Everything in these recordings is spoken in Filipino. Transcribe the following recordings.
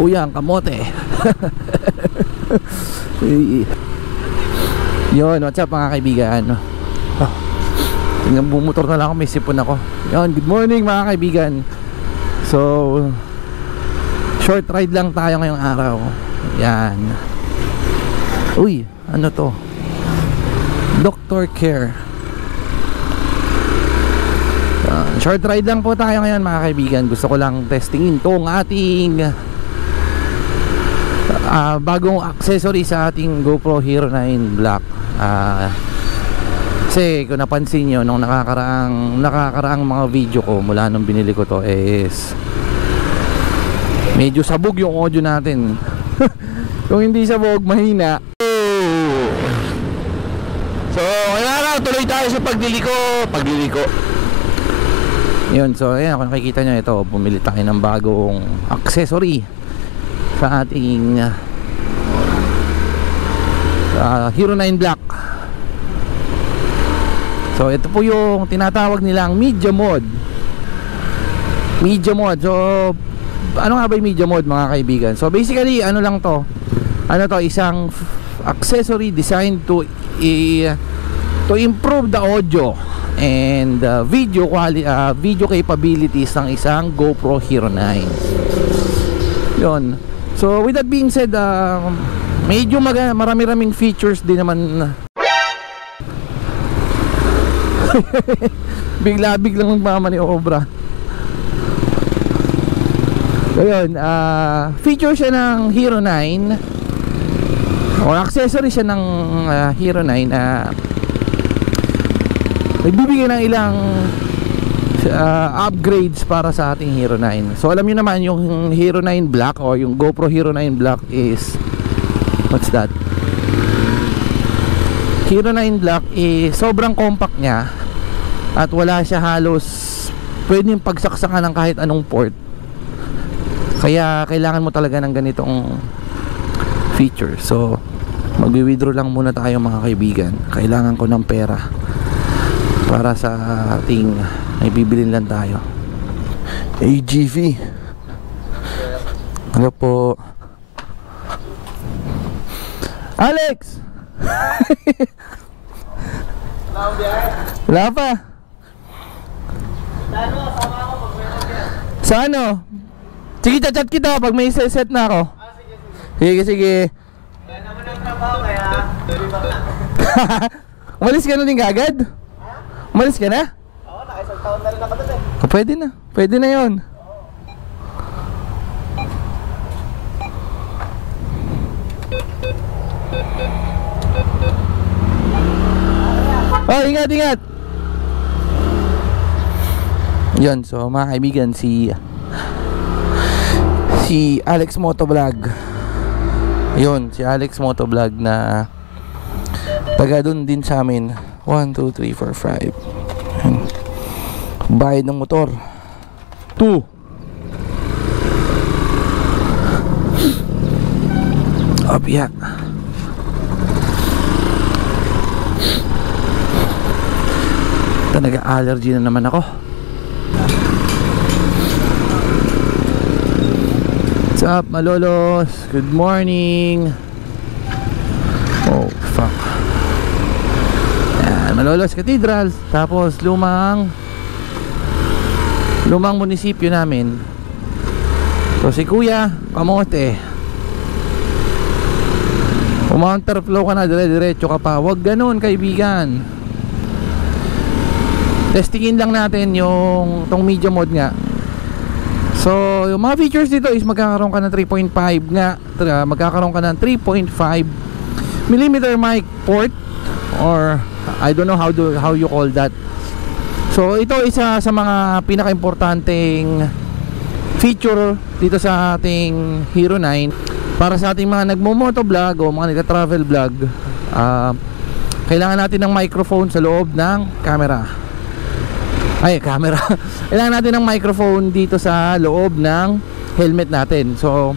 Kuya ang kamote. Yun, what's up mga kaibigan? Tingnan, bumotor na lang ako, may sipon ako. Yun, good morning mga kaibigan. So short ride lang tayo ngayong araw. Yan. Uy, ano to? Doctor Care. Short ride lang po tayo ngayon mga kaibigan. Gusto ko lang testingin tong ating bagong accessory sa ating GoPro Hero 9 Black. Kasi kung napansin nyo, nung nakakaraang mga video ko mula nung binili ko to is medyo sabog yung audio natin. Kung hindi sabog, mahina. So kaya tuloy tayo sa pagliliko. Yun, so ayan, kung nakikita nyo, ito, bumili tayo ng bagong accessory sa ating Hero 9 Black. So ito po yung tinatawag nilang media mode. So ano nga ba yung media mode mga kaibigan? So basically ano lang to, isang accessory designed to improve the audio and video capabilities ng isang GoPro Hero 9. Yun. So with that being said, medyo marami-raming features din naman. Bigla-biglang magmamaniobra. So yun, feature siya ng Hero 9 or accessory siya ng Hero 9. Nagbibigay ng ilang upgrades para sa ating Hero 9. So alam niyo naman yung Hero 9 Black o yung GoPro Hero 9 Black is, what's that? Hero 9 Black is sobrang compact niya at wala siya halos pwedeng pagsaksakan ng kahit anong port. Kaya kailangan mo talaga ng ganitong feature. So magwi-withdraw lang muna tayo mga kaibigan. Kailangan ko ng pera para sa ating may bibilin lang tayo. AGV. Ano po? Alex! Wala pa. Sa ano? Sige, chat kita pag may set na ako. Sige. Kaya naman ang trabaho kaya deliver na. Umalis ka na din kagad? Umalis ka na? Oo, nakaisang taon na rin ako doon eh. Pwede na yun. Oh, ingat. Yun, so mga kaibigan, si Alex Motovlog. Yun, si Alex Motovlog na taga dun din sa amin. 1, 2, 3, 4, 5. Bayad ng motor 2. Opya. Nag-allergy na naman ako. What's up malolos? Good morning. Oh fuck. Yan, Malolos Cathedral. Tapos lumang munisipyo namin. So si Kuya kamote. Counterflow ka na, dire-diretso ka pa. Huwag ganun kaibigan. Testingin lang natin yung tong media mode nga. So yung mga features dito is magkakaroon ka ng 3.5 nga, magkakaroon ka ng 3.5mm mic port, or I don't know how you call that. So ito isa sa mga pinaka-importanteng feature dito sa ating Hero 9 para sa ating mga nagmo-motovlog o mga nagta-travel vlog. Kailangan natin ng microphone sa loob ng camera. Kailangan natin ng microphone dito sa loob ng helmet natin. So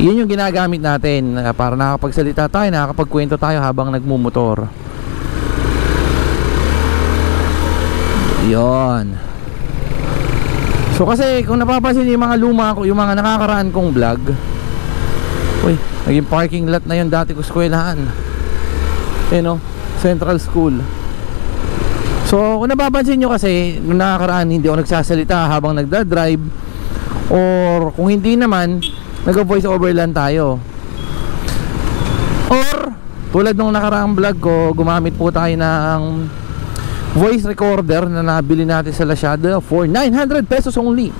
yun yung ginagamit natin para nakakapagsalita tayo, nakakapagkwento tayo habang nagmumotor. Yun. So kasi kung napapansin yung mga luma ko, yung mga nakakaraan kong vlog, uy, naging parking lot na yun dati ko eskwelahan, Central School. So kung napapansin nyo kasi nung nakakaraan hindi ako nagsasalita habang nagdadrive, or kung hindi naman nag-voice over lang tayo, or tulad nung nakaraang vlog ko, gumamit po tayo ng voice recorder na nabili natin sa Lazada for 900 pesos only.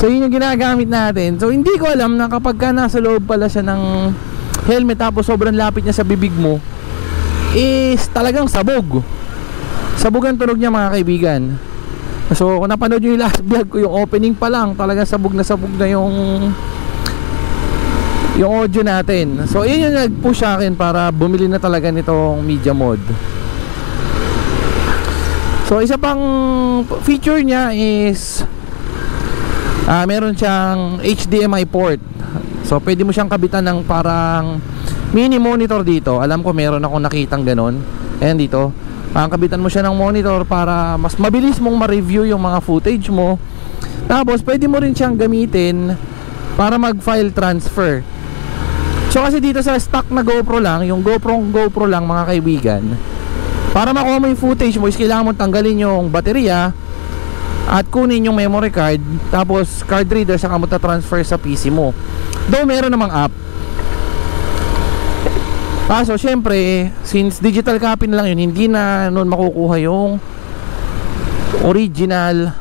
So yun yung ginagamit natin. So hindi ko alam na kapag ka nasa loob pala siya ng helmet tapos sobrang lapit niya sa bibig mo, is talagang sabog ang tunog niya, mga kaibigan. So kung napanood nyo yung last vlog ko, yung opening pa lang, talagang sabog na yung audio natin. So yun yung nag-push sa akin para bumili na talaga nitong media mod. So isa pang feature niya is meron siyang HDMI port. So pwede mo siyang kabitan ng parang mini monitor dito. Alam ko meron akong nakitang ganon. Ayan dito, kabitan mo siya ng monitor para mas mabilis mong ma-review yung mga footage mo. Tapos pwede mo rin siyang gamitin para mag-file transfer. So kasi dito sa stock na GoPro lang, yung GoPro lang, mga kaibigan, para makuha mo yung footage mo is kailangan mo tanggalin yung baterya at kunin yung memory card, tapos card reader, saka mo ta-transfer sa PC mo. Though meron namang app. Kaso syempre, since digital copy na lang yun, hindi na nun makukuha yung original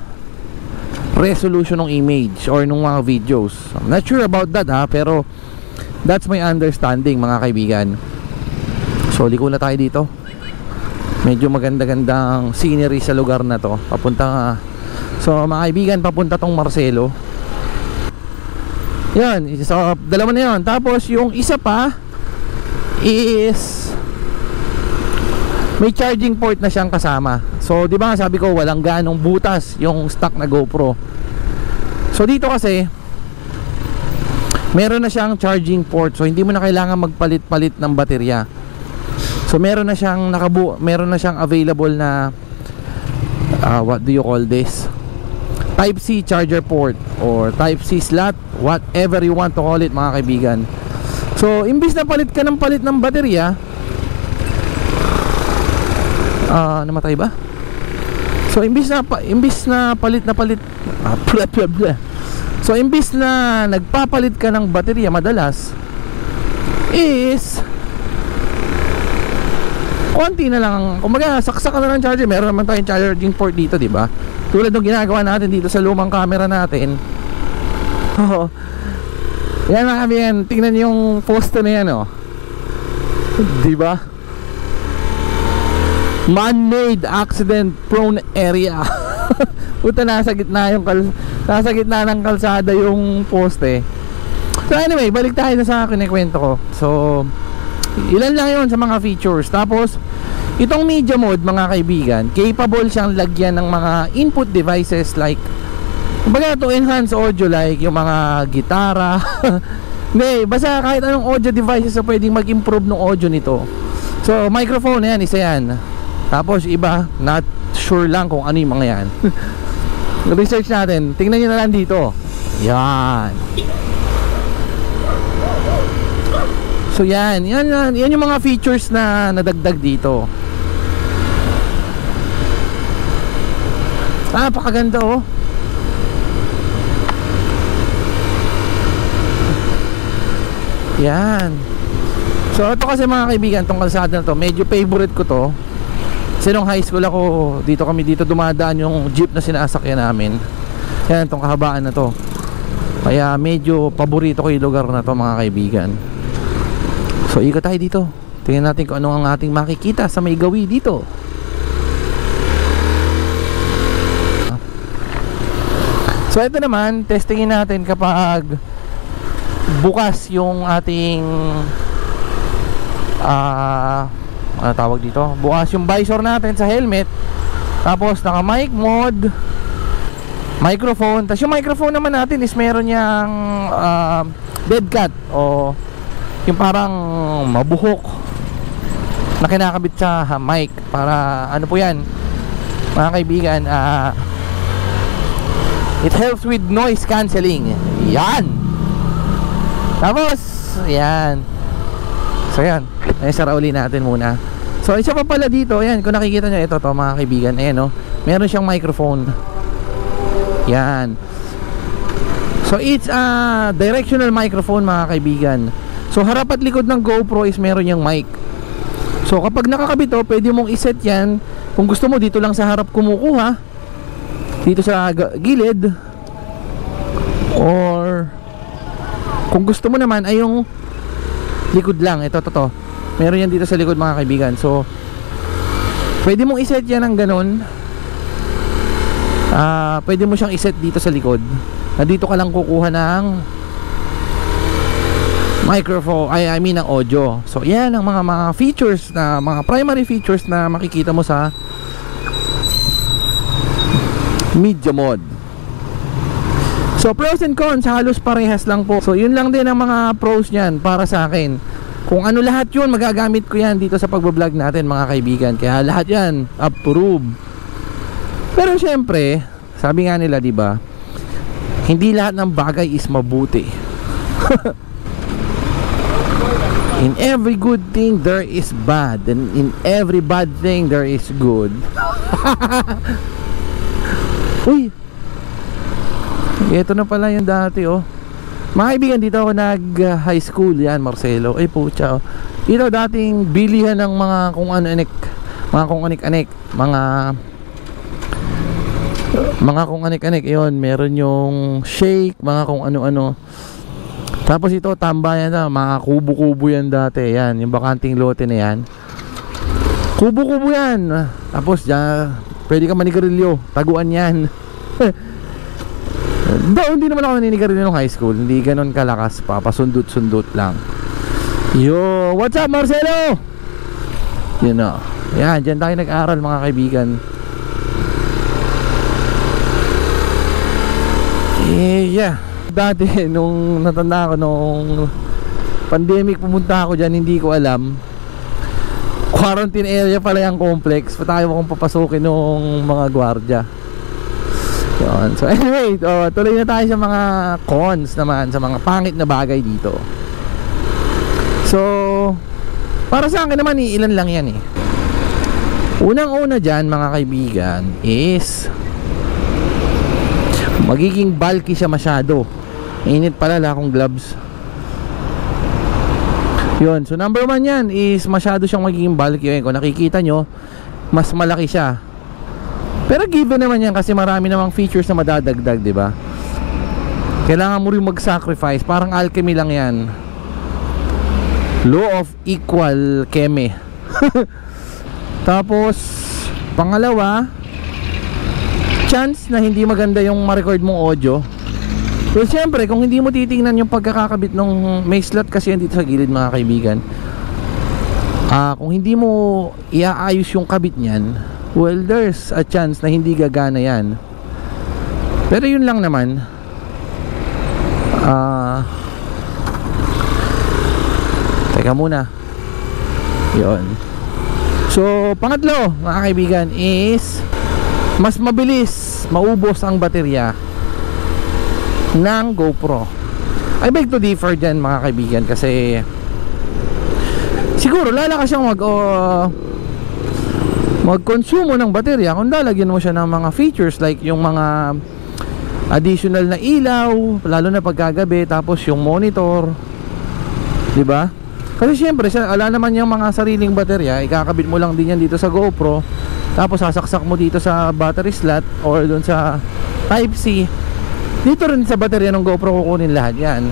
resolution ng image or ng mga videos. I'm not sure about that pero that's my understanding, mga kaibigan. So liko na tayo dito. Medyo maganda-gandang scenery sa lugar na to. Papunta so mga kaibigan, papunta tong Marcelo. Yan, so dalawa na yun. Tapos yung isa pa is may charging port na siyang kasama. So di ba sabi ko walang ganong butas yung stock na GoPro. So dito kasi meron na siyang charging port, so hindi mo na kailangan magpalit-palit ng baterya. So meron na siyang available na what do you call this? Type-C charger port or Type-C slot, whatever you want to call it, mga kaibigan. So imbis na palit ka ng baterya, namatay ba? So imbis na palit So imbis na nagpapalit ka ng baterya madalas, is konti na lang, kumbaga saksak ka na ng charger. Meron naman tayong charging port dito, di ba? Tulad ng ginagawa natin dito sa lumang camera natin. Yan, mga kaibigan, tingnan yung poste na yan, di ba? Man-made accident prone area. Puta, nasa gitna ng kalsada yung poste. So anyway, balik tayo na sa kinikwento ko. So ilan lang yun sa mga features. Tapos itong media mode, mga kaibigan, capable siyang lagyan ng mga input devices like, kumbaga, to enhance audio, like yung mga gitara. Hindi, basta kahit anong audio devices na pwedeng mag-improve ng audio nito. So microphone, yan, isa yan. Tapos iba, not sure lang kung ano yung mga yan. Research natin, tingnan nyo na lang dito. Yan. So yan yung mga features na nadagdag dito. Napakaganda, Yan. So ito kasi, mga kaibigan, tong kalsada na to, medyo favorite ko to. Kasi nung high school ako, dito dumadaan yung jeep na sinasakyan namin. Yan, tong kahabaan na to. Kaya medyo paborito ko yung lugar na to, mga kaibigan. So ikot tayo dito. Tingnan natin kung ano ang ating makikita sa may gawi dito. So ito naman, testingin natin kapag bukas yung ating ano tawag dito, bukas yung visor natin sa helmet, tapos naka mic mode, microphone. Tapos yung microphone naman natin is meron niyang dead cat o yung parang mabuhok na kinakabit sa mic para ano po yan, mga kaibigan, it helps with noise cancelling. Yan. Tapos yan. So yan, ay sara uli natin muna. So isa pa pala dito, ayan, kung nakikita nyo, ito to mga kaibigan, ayan o, meron siyang microphone. Yan. So it's a directional microphone mga kaibigan. So harap at likod ng GoPro is meron yung mic. So kapag nakakabit to, pwede mong iset yan. Kung gusto mo dito lang sa harap kumukuha, dito sa gilid, or kung gusto mo naman ay yung likod lang. Ito, to. Meron yan dito sa likod mga kaibigan. So pwede mong iset yan ng ganun. Pwede mo siyang iset dito sa likod, na dito ka lang kukuha ng microphone, I mean ng audio. So yan ang mga features, na mga primary features na makikita mo sa Media Mod. So pros and cons halos parehas lang po. So yun lang din ang mga pros niyan para sa akin. Kung ano lahat yun, magagamit ko yan dito sa pagbablog natin mga kaibigan. Kaya lahat yan approve. Pero syempre, sabi nga nila, di ba, hindi lahat ng bagay is mabuti. In every good thing there is bad, and in every bad thing there is good. Uy, ito na pala yung dati oh. Mga kaibigan, dito ako nag high school. Yan, Marcelo. Ay pucha oh. Dito dating bilihan ng mga kung ano-anik, mga kung anik-anik, mga kung anik-anik. Yun, meron yung shake, mga kung ano-ano. Tapos ito, tambayan na, mga kubo-kubo yan dati. Yan, yung bakanting lote na yan, kubo-kubo yan. Tapos dyan, pwede ka manigarilyo, taguan yan. Hindi naman ako naninigarilyo nung high school. Hindi ganon kalakas pa, pasundot-sundot lang. Yo, what's up Marcelo? You know, yan, dyan tayo nag-aral mga kaibigan. Yeah. Dati nung natanda ko, nung pandemic pumunta ako dyan, hindi ko alam quarantine area pala yung complex. Tayo akong papasukin nung mga gwardya. Yun. So anyway, tuloy na tayo sa mga cons naman, sa mga pangit na bagay dito. So para sa akin naman, ilan lang yan eh. Unang-una dyan mga kaibigan is magiging bulky siya masyado. Init pala, wala akong gloves. Yun, so number one yan is masyado siyang magiging bulky. Yun, kung nakikita nyo, mas malaki siya. Pero given naman yan kasi marami namang features na madadagdag, di ba? Kailangan mo rin mag-sacrifice. Parang alchemy lang yan. Law of equal cheme. Tapos pangalawa, chance na hindi maganda yung ma-record mong audio. So syempre, kung hindi mo titingnan yung pagkakakabit ng may slot kasi yan dito sa gilid mga kaibigan, kung hindi mo iaayos yung kabit niyan, well, there's a chance na hindi gagana yan. Pero yun lang naman. Teka muna. Yun. So pangatlo mga kaibigan is mas mabilis maubos ang baterya ng GoPro. I beg to differ dyan mga kaibigan, kasi siguro lalakas siyang magkonsumo ng baterya kung lalagyan mo siya ng mga features like yung mga additional na ilaw, lalo na pagkagabi, tapos yung monitor, di ba? Kasi syempre ala naman yung mga sariling baterya, ikakabit mo lang din yan dito sa GoPro, tapos sasaksak mo dito sa battery slot or doon sa Type-C. Dito rin sa baterya ng GoPro kukunin lahat yan.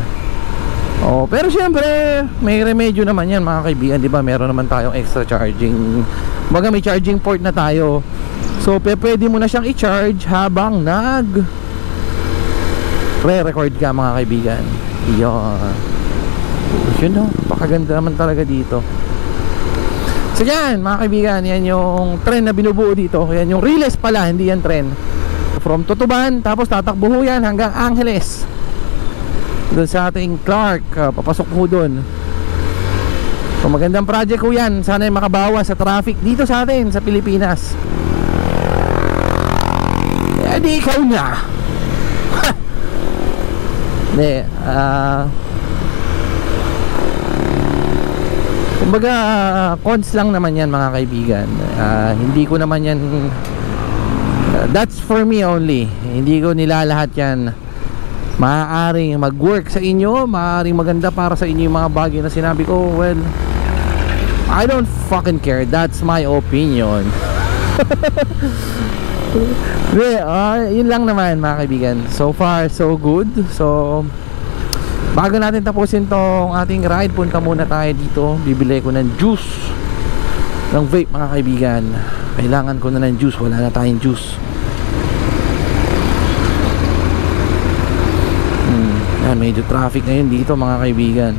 Pero syempre may remedyo naman yan mga kaibigan, di ba? Meron naman tayong extra charging, baga may charging port na tayo. So pwede mo na siyang i-charge habang re-record ka mga kaibigan. Yun no, pakaganda naman talaga dito. So yan mga kaibigan, yan yung trend na binubuo dito. Yan yung relays pala, hindi yan trend. From Tutuban, tapos tatakbo ho yan hanggang Angeles, doon sa ating Clark, papasok ho doon. So magandang project ho yan. Sana ay makabawas sa traffic dito sa atin sa Pilipinas. di ikaw na. Hindi, kumbaga cons lang naman yan mga kaibigan. Hindi ko naman yan, that's for me only. Hindi ko nilalahat yan. Maaaring mag-work sa inyo, maaaring maganda para sa inyo yung mga bagay na sinabi ko. Well, I don't fucking care. That's my opinion. Yun lang naman mga kaibigan. So far so good. So bago natin tapusin tong ating ride, punta muna tayo dito. Bibili ko ng juice, ng vape mga kaibigan. Kailangan ko na ng juice, wala na tayong juice. Medyo traffic ngayon dito mga kaibigan.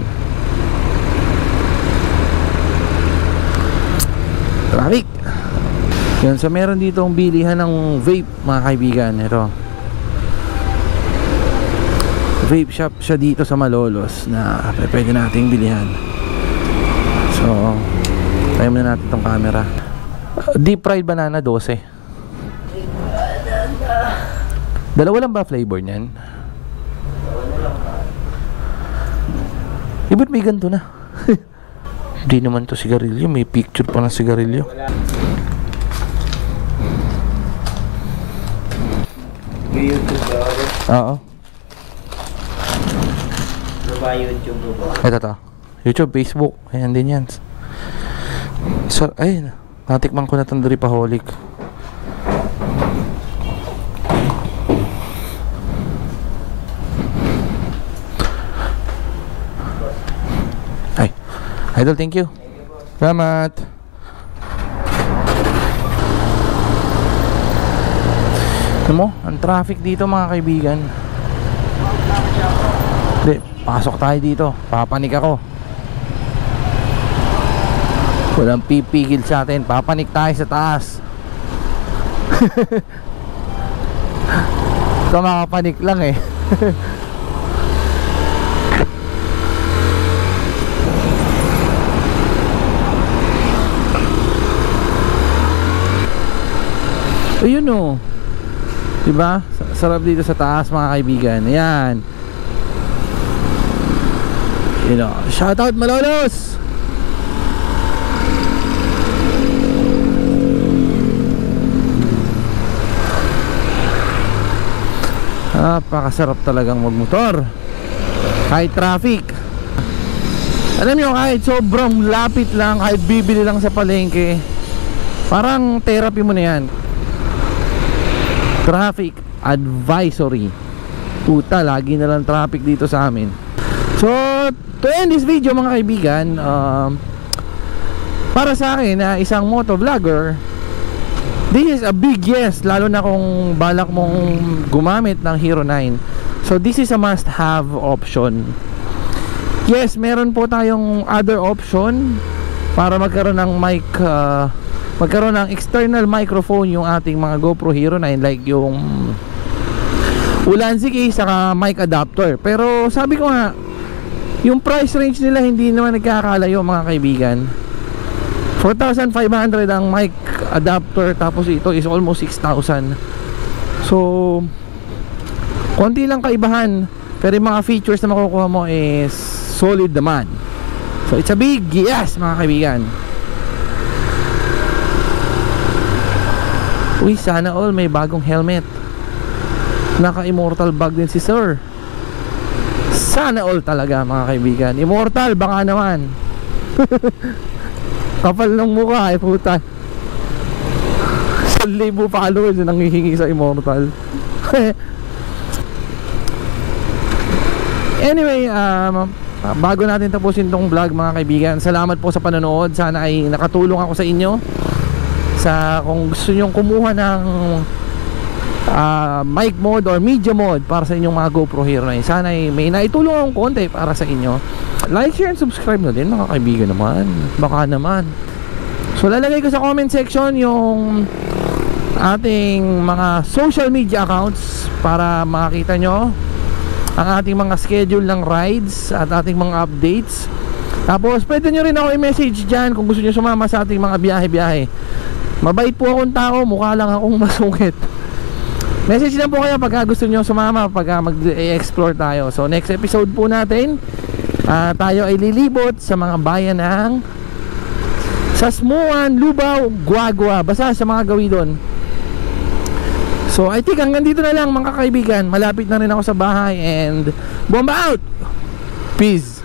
Traffic. Yan, so meron dito ang bilihan ng vape mga kaibigan. Ito, vape shop siya dito sa Malolos na pwede nating bilihan. So tayo muna natin itong camera. Deep fried banana 12. Dalawa lang ba flavor niyan? Ba't may ganito na? Hindi naman to sigarilyo. May picture pa ng sigarilyo. May YouTube ba? Oo. Ano ba YouTube ba? Ito to. YouTube, Facebook. Ayan din yan. So, ayun. Natikman ko na itong Dripaholic. Idol, thank you. Salamat. Alam mo, ang traffic dito mga kaibigan. Hindi, pasok tayo dito. Papanik ako. Walang pipigil sa atin. Papanik tayo sa taas. Ito makapanik lang eh. Ayun o, diba? Sarap dito sa taas mga kaibigan. Ayan. You know, shout out Malolos. Napakasarap talagang magmotor kahit traffic. Alam nyo, kahit sobrang lapit lang, kahit bibili lang sa palengke, parang therapy mo na yan. Traffic advisory. Puta, lagi na lang traffic dito sa amin. So, to end this video mga kaibigan, para sa akin na isang motovlogger, this is a big yes. Lalo na kung balak mong gumamit ng Hero 9. So, this is a must have option. Yes, meron po tayong other option para magkaroon ng mic, magkaroon ng external microphone yung ating mga GoPro Hero 9, like yung Ulanzi case saka mic adapter. Pero sabi ko nga, yung price range nila hindi naman nagkakalayo mga kaibigan. 4,500 ang mic adapter, tapos ito is almost 6,000. So konti lang kaibahan, pero yung mga features na makukuha mo is solid naman. So it's a big yes mga kaibigan. Uy, sana all may bagong helmet. Naka-immortal bag din si sir. Sana all talaga mga kaibigan. Immortal, baka naman. Kapal ng mukha eh, puta. 1,000 followers na nangihingi sa immortal. Anyway, bago natin tapusin tong vlog mga kaibigan, salamat po sa panonood. Sana ay nakatulong ako sa inyo. Sa kung gusto nyong kumuha ng mic mode or media mode para sa inyong mga GoPro Hero 9, sana ay may naitulong akong konti para sa inyo. Like, share, and subscribe na din mga kaibigan naman. Baka naman. So lalagay ko sa comment section yung ating mga social media accounts para makita nyo ang ating mga schedule ng rides at ating mga updates. Tapos pwede nyo rin ako i-message dyan kung gusto nyo sumama sa ating mga biyahe-biyahe. Mabait po akong tao, mukha lang akong masungit. Message lang po kayo pagka gusto nyo sumama, pagka mag-explore tayo. So next episode po natin, tayo ay lilibot sa mga bayan ng Sasmuan, Lubao, Guagua, basta sa mga gawi doon. So I think hanggang dito na lang mga kaibigan. Malapit na rin ako sa bahay and bomba out! Peace!